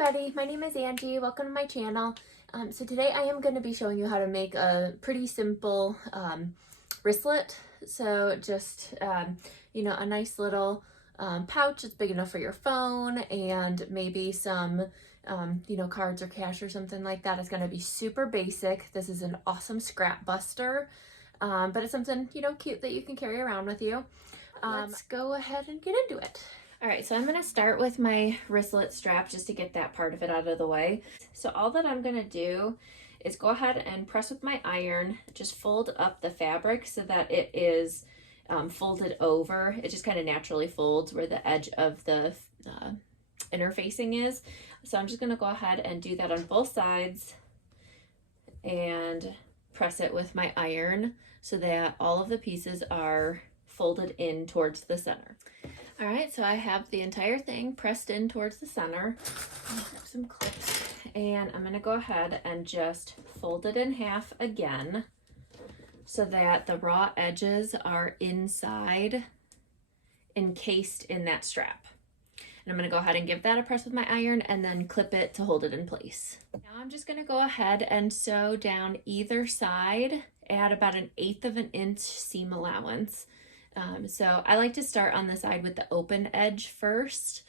everybody, my name is Angie. Welcome to my channel. So today I am going to be showing you how to make a pretty simple wristlet. So just, a nice little pouch. It's big enough for your phone and maybe some, cards or cash or something like that. It's going to be super basic. This is an awesome scrap buster, but it's something, cute that you can carry around with you. Let's go ahead and get into it. All right, so I'm gonna start with my wristlet strap just to get that part of it out of the way. So all that I'm gonna do is go ahead and press with my iron, just fold up the fabric so that it is folded over. It just kind of naturally folds where the edge of the interfacing is. So I'm just gonna go ahead and do that on both sides and press it with my iron so that all of the pieces are folded in towards the center. All right, so I have the entire thing pressed in towards the center. I have some clips, and I'm gonna go ahead and just fold it in half again so that the raw edges are inside, encased in that strap. And I'm gonna go ahead and give that a press with my iron and then clip it to hold it in place. Now I'm just gonna go ahead and sew down either side at about 1/8 of an inch seam allowance. So I like to start on the side with the open edge first,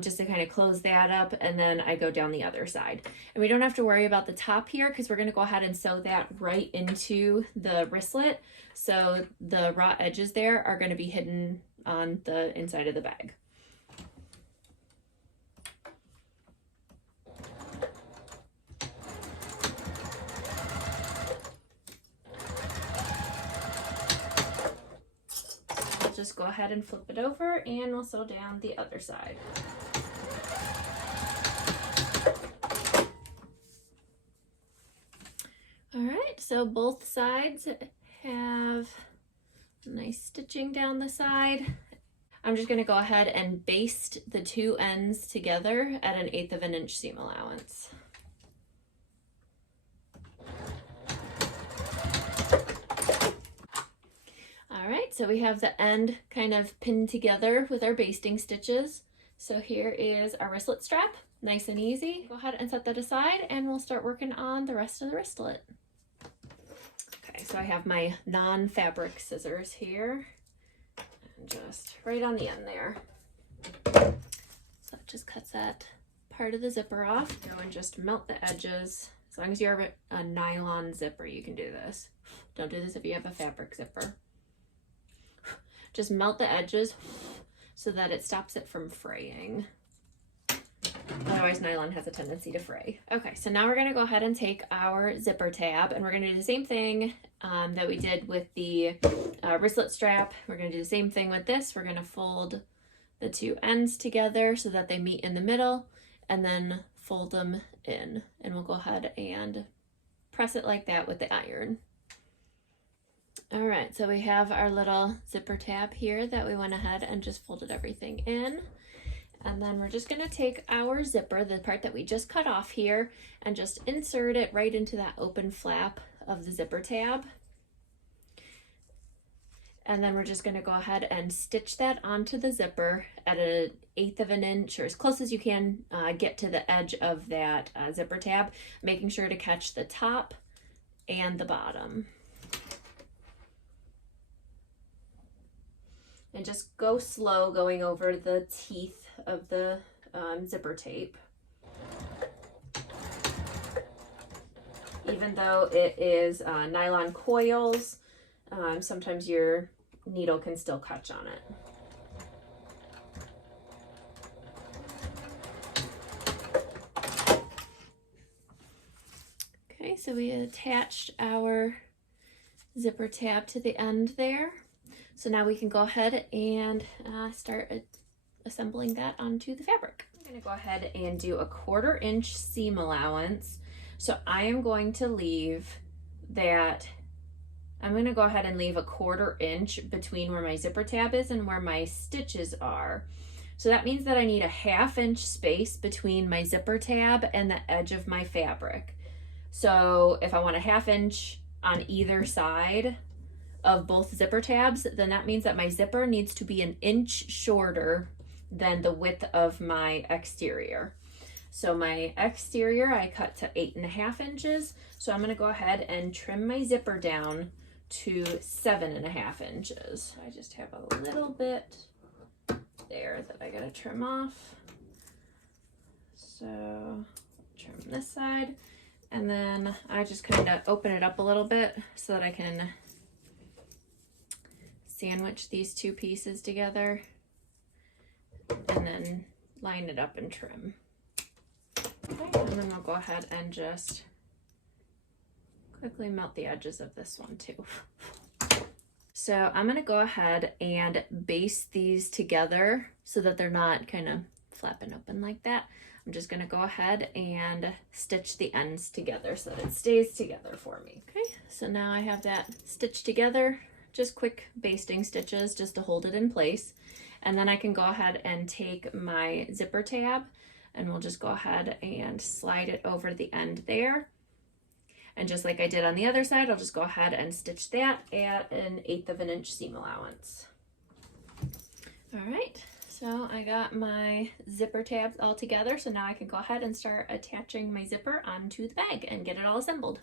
just to kind of close that up, and then I go down the other side. And we don't have to worry about the top here because we're going to go ahead and sew that right into the wristlet. So the raw edges there are going to be hidden on the inside of the bag. Just go ahead and flip it over and we'll sew down the other side. All right, so both sides have nice stitching down the side. I'm just going to go ahead and baste the two ends together at 1/8 of an inch seam allowance. So we have the end kind of pinned together with our basting stitches. So here is our wristlet strap, nice and easy. Go ahead and set that aside and we'll start working on the rest of the wristlet. Okay, so I have my non-fabric scissors here and just right on the end there. So that just cuts that part of the zipper off. Go and just melt the edges. As long as you have a nylon zipper, you can do this. Don't do this if you have a fabric zipper. Just melt the edges so that it stops it from fraying. Otherwise, nylon has a tendency to fray. Okay, so now we're gonna go ahead and take our zipper tab and we're gonna do the same thing that we did with the wristlet strap. We're gonna do the same thing with this. We're gonna fold the two ends together so that they meet in the middle and then fold them in. And we'll go ahead and press it like that with the iron. All right, so we have our little zipper tab here that we went ahead and just folded everything in. And then we're just gonna take our zipper, the part that we just cut off here, and just insert it right into that open flap of the zipper tab. And then we're just gonna go ahead and stitch that onto the zipper at 1/8 of an inch or as close as you can get to the edge of that zipper tab, making sure to catch the top and the bottom. And just go slow going over the teeth of the zipper tape. Even though it is nylon coils, sometimes your needle can still catch on it. Okay, so we attached our zipper tab to the end there. So now we can go ahead and start assembling that onto the fabric. I'm gonna go ahead and do a 1/4 inch seam allowance. So I am going to leave that, I'm gonna go ahead and leave a 1/4 inch between where my zipper tab is and where my stitches are. So that means that I need a 1/2 inch space between my zipper tab and the edge of my fabric. So if I want a 1/2 inch on either side of both zipper tabs, then that means that my zipper needs to be 1 inch shorter than the width of my exterior. So my exterior I cut to 8.5 inches. So I'm gonna go ahead and trim my zipper down to 7.5 inches. I just have a little bit there that I gotta trim off. So trim this side, and then I just kind of open it up a little bit so that I can sandwich these two pieces together and then line it up and trim. Okay, and then I'll go ahead and just quickly melt the edges of this one too. So I'm gonna go ahead and baste these together so that they're not kind of flapping open like that. I'm just gonna go ahead and stitch the ends together so that it stays together for me. Okay, so now I have that stitched together, just quick basting stitches just to hold it in place. And then I can go ahead and take my zipper tab and we'll just go ahead and slide it over the end there. And just like I did on the other side, I'll just go ahead and stitch that at 1/8 of an inch seam allowance. All right, so I got my zipper tabs all together. So now I can go ahead and start attaching my zipper onto the bag and get it all assembled.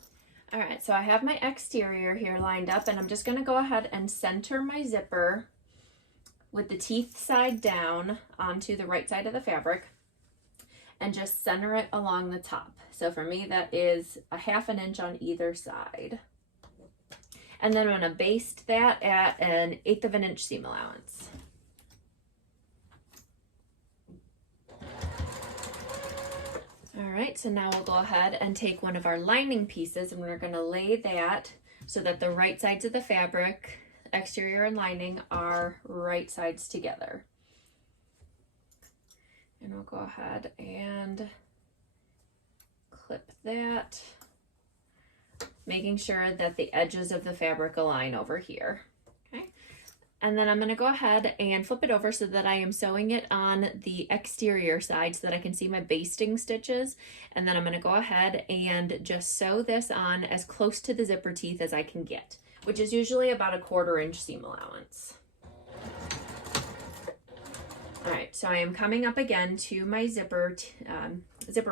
All right, so I have my exterior here lined up, and I'm just gonna go ahead and center my zipper with the teeth side down onto the right side of the fabric and just center it along the top. So for me, that is 1/2 inch on either side. And then I'm gonna baste that at 1/8 of an inch seam allowance. All right, so now we'll go ahead and take one of our lining pieces and we're gonna lay that so that the right sides of the fabric, exterior and lining, are right sides together. And we'll go ahead and clip that, making sure that the edges of the fabric align over here. Okay, and then I'm going to go ahead and flip it over so that I am sewing it on the exterior side so that I can see my basting stitches. And then I'm going to go ahead and just sew this on as close to the zipper teeth as I can get, which is usually about 1/4 inch seam allowance. All right, so I am coming up again to my zipper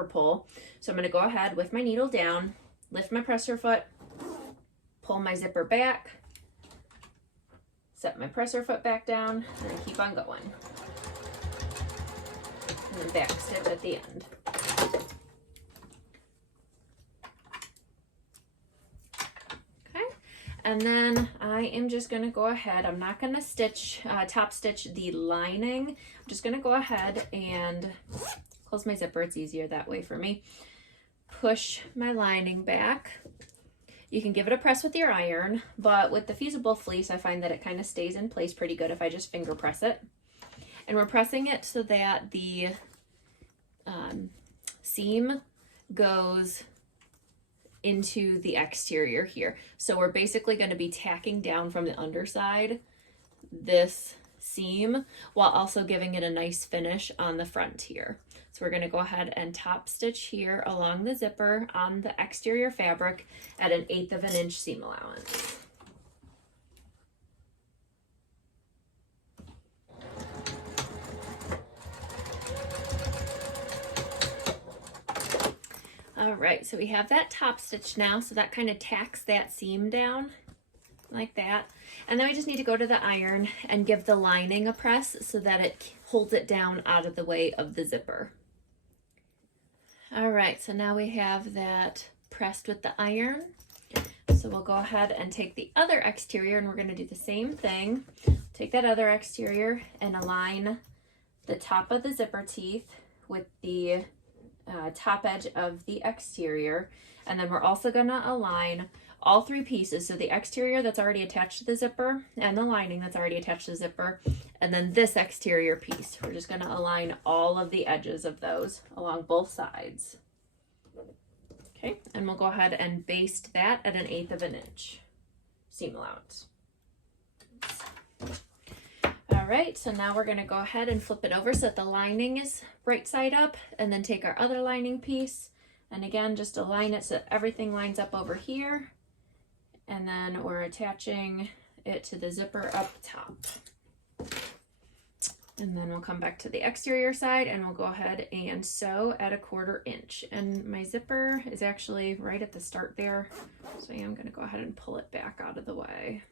pull. So I'm going to go ahead with my needle down, lift my presser foot, pull my zipper back, set my presser foot back down, and then keep on going. And then back stitch at the end. And then I am just going to go ahead, I'm not going to stitch, top stitch the lining. I'm just going to go ahead and close my zipper. It's easier that way for me. Push my lining back. You can give it a press with your iron, but with the Fusible fleece, I find that it kind of stays in place pretty good if I just finger press it. And we're pressing it so that the seam goes into the exterior here. So we're basically going to be tacking down from the underside this seam while also giving it a nice finish on the front here. So we're going to go ahead and top stitch here along the zipper on the exterior fabric at 1/8 of an inch seam allowance. All right, so we have that top stitch now, so that kind of tacks that seam down like that. And then we just need to go to the iron and give the lining a press so that it holds it down out of the way of the zipper. All right, so now we have that pressed with the iron. So we'll go ahead and take the other exterior and we're going to do the same thing. Take that other exterior and align the top of the zipper teeth with the top edge of the exterior, and then we're also going to align all three pieces, so the exterior that's already attached to the zipper and the lining that's already attached to the zipper, and then this exterior piece. We're just going to align all of the edges of those along both sides. Okay, and we'll go ahead and baste that at 1/8 of an inch seam allowance. All right, so now we're going to go ahead and flip it over so that the lining is right side up, and then take our other lining piece and again just align it so that everything lines up over here, and then we're attaching it to the zipper up top. And then we'll come back to the exterior side and we'll go ahead and sew at 1/4 inch. And my zipper is actually right at the start there. So I am going to go ahead and pull it back out of the way.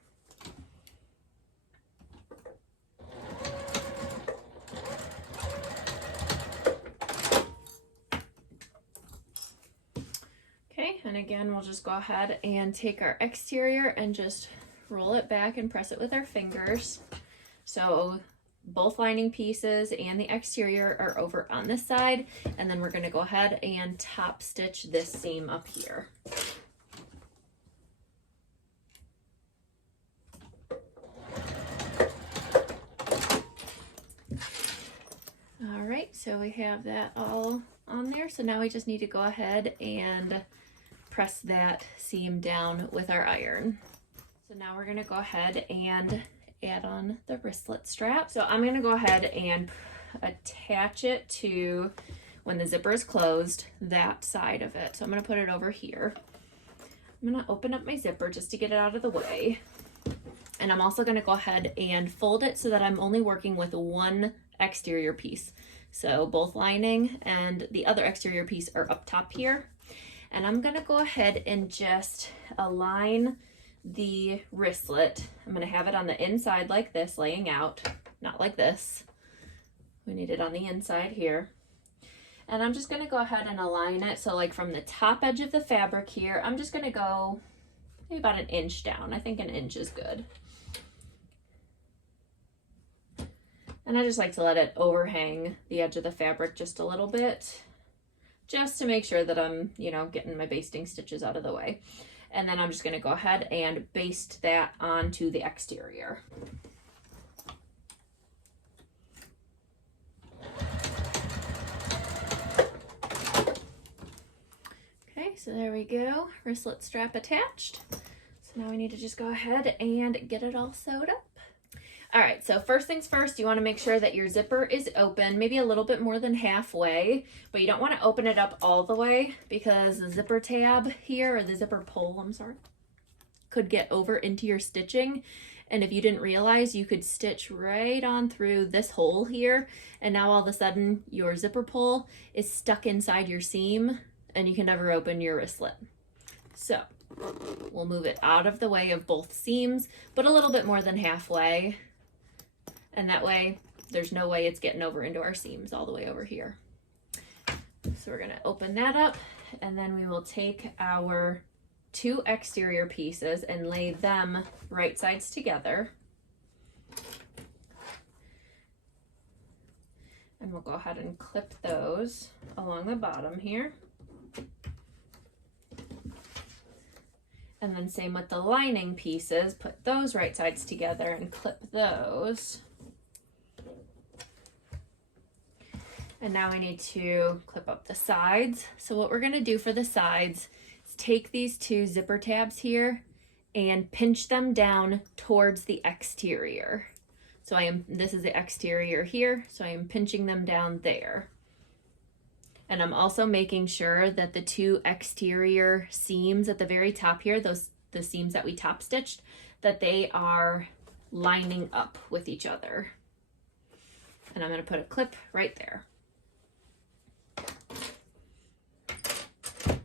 Okay, and again, we'll just go ahead and take our exterior and just roll it back and press it with our fingers. So both lining pieces and the exterior are over on this side, and then we're going to go ahead and top stitch this seam up here. All right, so we have that all on there. So now we just need to go ahead and press that seam down with our iron. So now we're going to go ahead and add on the wristlet strap. So I'm going to go ahead and attach it to, when the zipper is closed, that side of it. So I'm going to put it over here. I'm going to open up my zipper just to get it out of the way. And I'm also going to go ahead and fold it so that I'm only working with one exterior piece. So both lining and the other exterior piece are up top here. And I'm going to go ahead and just align the wristlet. I'm going to have it on the inside like this, laying out, not like this. We need it on the inside here. And I'm just going to go ahead and align it. So like from the top edge of the fabric here, I'm just going to go maybe about 1 inch down. I think 1 inch is good. And I just like to let it overhang the edge of the fabric just a little bit, just to make sure that I'm, getting my basting stitches out of the way. And then I'm just going to go ahead and baste that onto the exterior. Okay, so there we go. Wristlet strap attached. So now we need to just go ahead and get it all sewed up. All right, so first things first, you want to make sure that your zipper is open, maybe a little bit more than halfway, but you don't want to open it up all the way because the zipper tab here, or the zipper pull, I'm sorry, could get over into your stitching. And if you didn't realize, you could stitch right on through this hole here, and now all of a sudden your zipper pull is stuck inside your seam and you can never open your wristlet. So we'll move it out of the way of both seams, but a little bit more than halfway. And that way, there's no way it's getting over into our seams all the way over here. So we're going to open that up, and then we will take our 2 exterior pieces and lay them right sides together. And we'll go ahead and clip those along the bottom here. And then same with the lining pieces, put those right sides together and clip those. And now we need to clip up the sides. So what we're going to do for the sides is take these 2 zipper tabs here and pinch them down towards the exterior. So this is the exterior here, so I am pinching them down there. And I'm also making sure that the 2 exterior seams at the very top here, the seams that we top stitched, that they are lining up with each other. And I'm going to put a clip right there.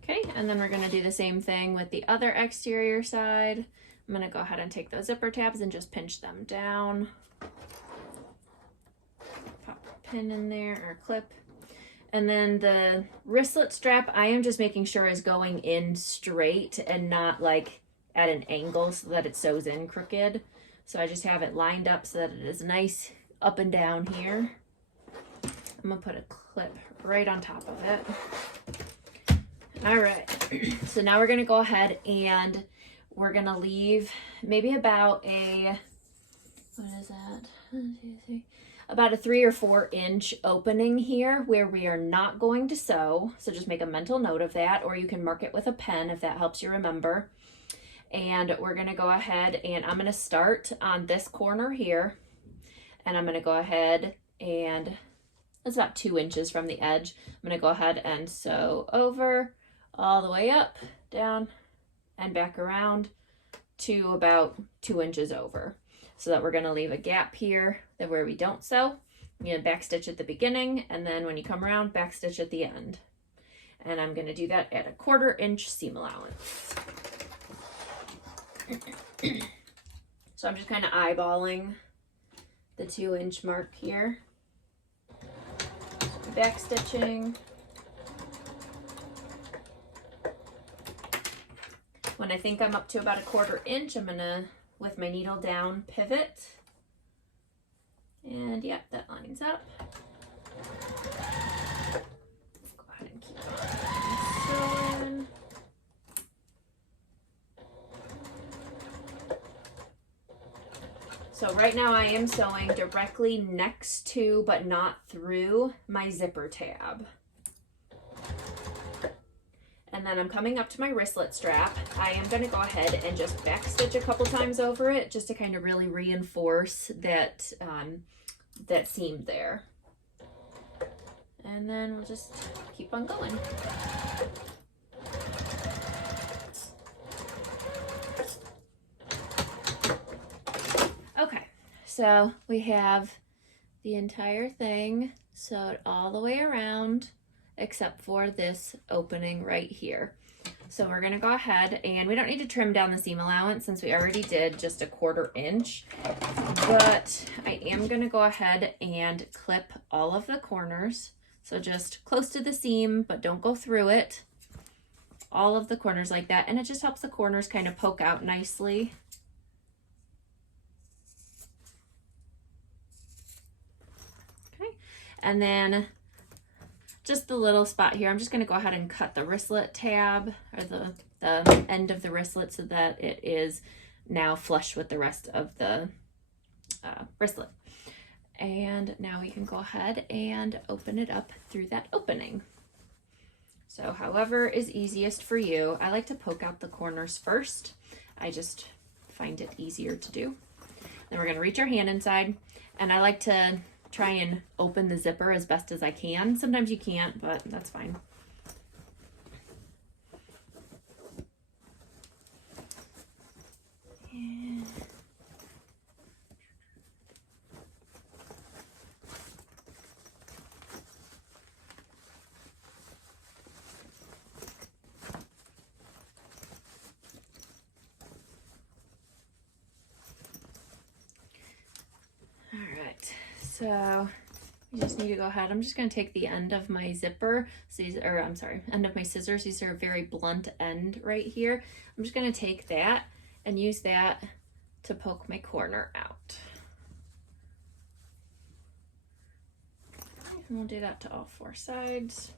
Okay, and then we're going to do the same thing with the other exterior side. I'm going to go ahead and take those zipper tabs and just pinch them down. Pop a pin in there, or clip. And then the wristlet strap, I am just making sure is going in straight and not like at an angle so that it sews in crooked. So I just have it lined up so that it is nice up and down here. I'm going to put a clip right on top of it. All right, so now we're going to go ahead and we're going to leave maybe about a, what is that? 1, 2, 3. About a 3 or 4 inch opening here where we are not going to sew. So just make a mental note of that, or you can mark it with a pen if that helps you remember. And we're going to go ahead and I'm going to start on this corner here. And I'm going to go ahead and that's about 2 inches from the edge. I'm going to go ahead and sew over all the way up, down, and back around to about 2 inches over. So that we're going to leave a gap here where we don't sew, You back stitch at the beginning, and then when you come around, back stitch at the end. And I'm going to do that at a 1/4 inch seam allowance. So I'm just kind of eyeballing the 2-inch mark here. Back stitching. When I think I'm up to about a 1/4 inch, I'm gonna, with my needle down, pivot. And yep, that lines up. Go ahead and keep on sewing. So right now I am sewing directly next to, but not through, my zipper tab. And then I'm coming up to my wristlet strap. I am going to go ahead and just back stitch a couple times over it, just to kind of really reinforce that, that seam there. And then we'll just keep on going. Okay, so we have the entire thing sewed all the way around, except for this opening right here. So we're gonna go ahead, and we don't need to trim down the seam allowance since we already did just a 1/4 inch, but I am gonna go ahead and clip all of the corners. So just close to the seam, but don't go through it. All of the corners like that, and it just helps the corners kind of poke out nicely. Okay, and then just the little spot here, I'm just going to go ahead and cut the wristlet tab, or the end of the wristlet, so that it is now flush with the rest of the wristlet. And now we can go ahead and open it up through that opening. So however is easiest for you. I like to poke out the corners first. I just find it easier to do. Then we're going to reach our hand inside, and I like to try and open the zipper as best as I can. Sometimes you can't, but that's fine. And all right, so you just need to go ahead. I'm just going to take the end of my zipper, end of my scissors. These are a very blunt end right here. I'm just going to take that and use that to poke my corner out. And we'll do that to all 4 sides.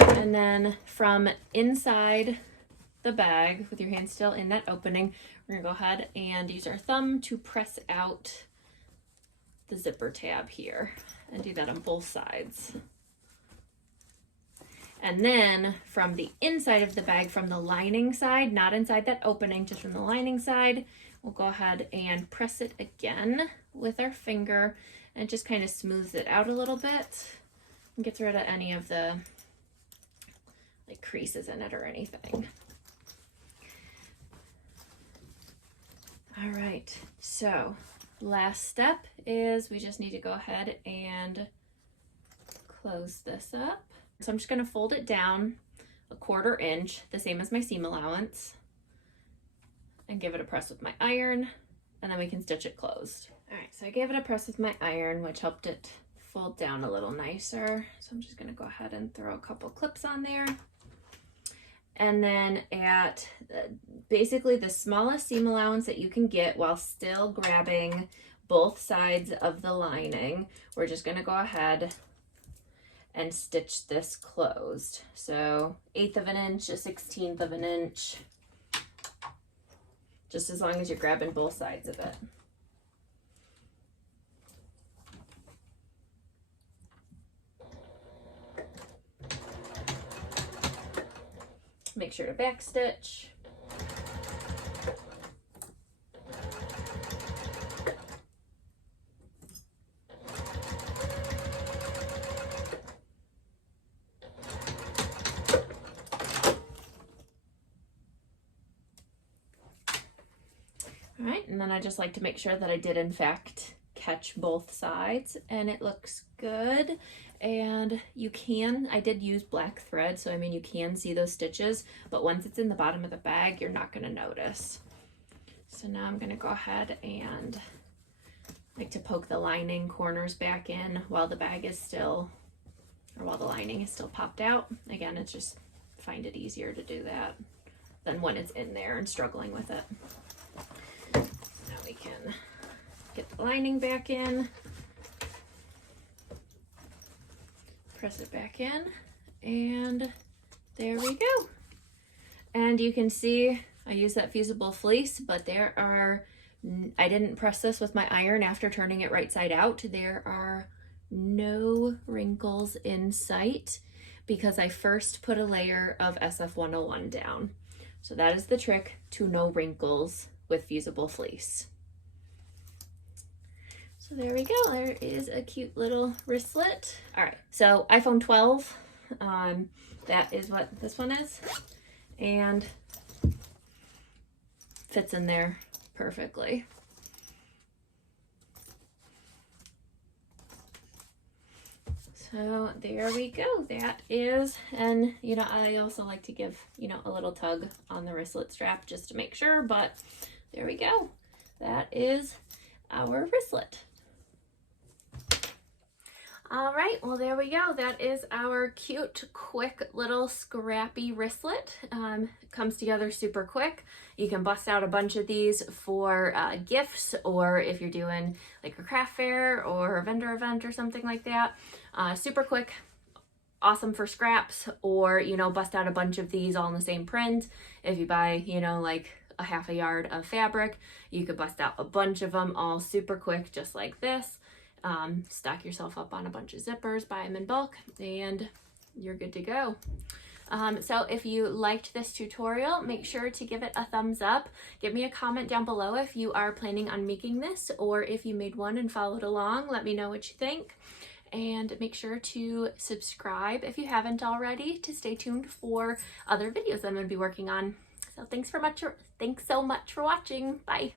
And then from inside the bag, with your hand still in that opening, we're gonna go ahead and use our thumb to press out the zipper tab here, and do that on both sides. And then from the inside of the bag, from the lining side, not inside that opening, just from the lining side, we'll go ahead and press it again with our finger, and it just kind of smooths it out a little bit and gets rid of any of the like creases in it or anything. All right, so last step is we just need to go ahead and close this up. So I'm just going to fold it down a 1/4 inch, the same as my seam allowance, and give it a press with my iron, and then we can stitch it closed. All right, so I gave it a press with my iron, which helped it fold down a little nicer. So I'm just going to go ahead and throw a couple clips on there. And then at basically the smallest seam allowance that you can get while still grabbing both sides of the lining, we're just going to go ahead and stitch this closed. So 1/8 of an inch, a 1/16 of an inch, just as long as you're grabbing both sides of it. Make sure to back stitch. And then I just like to make sure that I did in fact catch both sides, and it looks good. And you can, I did use black thread, so I mean you can see those stitches, but once it's in the bottom of the bag, you're not gonna notice. So now I'm gonna go ahead and like to poke the lining corners back in while the bag is still, or while the lining is still popped out. Again, it's just, find it easier to do that than when it's in there and struggling with it. Now we can get the lining back in, press it back in, and there we go. And you can see I use that Fusible fleece, but there are, I didn't press this with my iron after turning it right side out. There are no wrinkles in sight because I first put a layer of SF101 down. So that is the trick to no wrinkles with Fusible fleece. So there we go. There is a cute little wristlet. All right, so iPhone 12, that is what this one is, and fits in there perfectly. So there we go. That is, and you know, I also like to give, you know, a little tug on the wristlet strap just to make sure, but there we go. That is our wristlet. All right, well, there we go. That is our cute, quick, little scrappy wristlet. Comes together super quick. You can bust out a bunch of these for gifts, or if you're doing like a craft fair or a vendor event or something like that. Super quick, awesome for scraps, or, you know, bust out a bunch of these all in the same print. If you buy, you know, like a half a yard of fabric, you could bust out a bunch of them all super quick, just like this. Stock yourself up on a bunch of zippers, buy them in bulk, and you're good to go. So if you liked this tutorial, make sure to give it a thumbs up. Give me a comment down below if you are planning on making this, or if you made one and followed along. Let me know what you think. And make sure to subscribe if you haven't already to stay tuned for other videos I'm going to be working on. So thanks so much for watching. Bye.